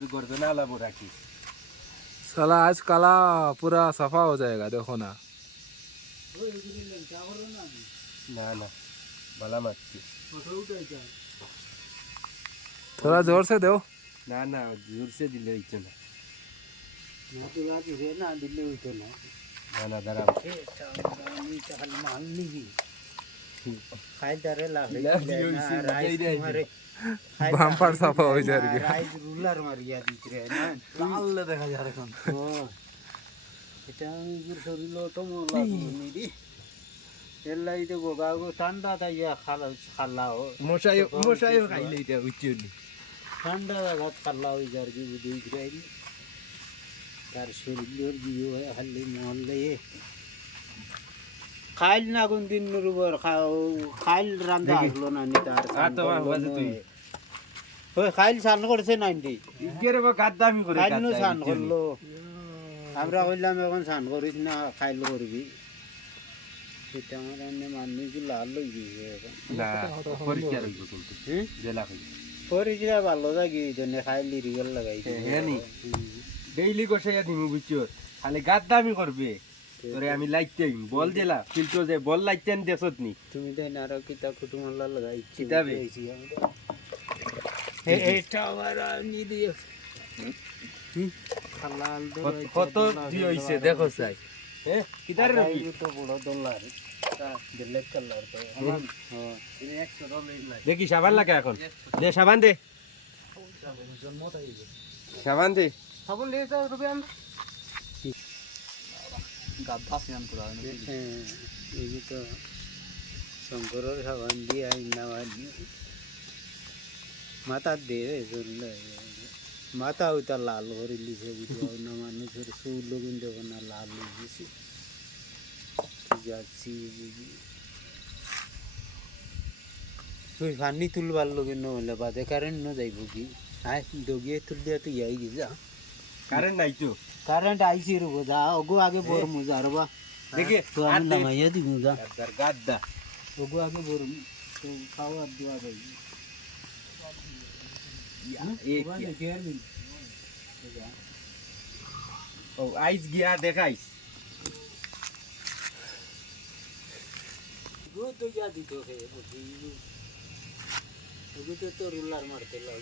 गर्दना वाला बोरा की साला आज काला पूरा सफा हो जाएगा देखो ना। ना ना भला मत की थोड़ा जोर से दो। ना ना जोर से दिले इतना ना ना दरा বাম্পার সাফা হয়ে যায় আর কি। রুলার মারিয়া দিতে রে না লাল দেখা যায় এখন এটা আমি শরীর তো মোলা নি এলাই তো গোগা ঠান্ডা তাইয়া খালাও মশাই খাইলে এটা উচ্চনি ঠান্ডা জায়গা খালা হয়ে যার কি বুঝি রে তার শরীরের বিয়ে হয় খালি মহল্লে খাইল না কোন দিন নুরুবর খাইল রান্দা আসলো না নি তার ওই খাইল স্নান করছে নাইনটি ইগেরে বা গাদ্দামি করে খাইল নো স্নান করলো আমরা কইলাম এখন স্নান করিস না খাইল করবি সেটা আমার এমনি মানুষ কি লাল হয়ে গিয়েছে এখন না পরিষ্কার হইব কিন্তু জেলা হইব পরিষ্কার ভালো থাকি জন্য খাইল রিগল লাগাইছে হ্যাঁ নি ডেইলি গোসাইয়া দিমু বুঝছো খালি গাদ্দামি করবে তোরে আমি লাইতেই বল জেলা ফিল্টো যে বল লাইতেন দেছত নি তুমি তাই না আর কিতা কুটুমলা লাগাইছি কিতাবে এটা আবার নি দিয়ে খালাল কত দি হইছে দেখো চাই হ্যাঁ কিতারে রবি তো বড় ডলার ব্ল্যাক কালার তো হ্যাঁ তুমি 100 ডলার নাই দেখি সাবান লাগা এখন দে সাবান দে সাবান দে সাবন ले যাও রবি আন গাধা সিয়ান পুরা এই তো শঙ্করের সাবান দিয়ে আই না মাথা দে জন্য মাথা ওইটা লাল করে লিছে বুঝো না মানুষের চুল কিন্তু না লাল হয়ে গেছে যাচ্ছি তুই পানি তুলবার লগে নহলে বাদে কারেন্ট ন যাইব কি আয় দগিয়ে তুল দিয়া তুই আই গেছা কারেন্ট নাই তো কারেন্ট আইছি রে যা ওগো আগে বর মুজা রে বা দেখি তো আমি নামাইয়া দি মুজা গাদ্দা ওগো আগে বর তো খাওয়া দোয়া দেই एक ओ आइस गया देखाइस गो तो जा दी तो है वो तो रुलर मारते ला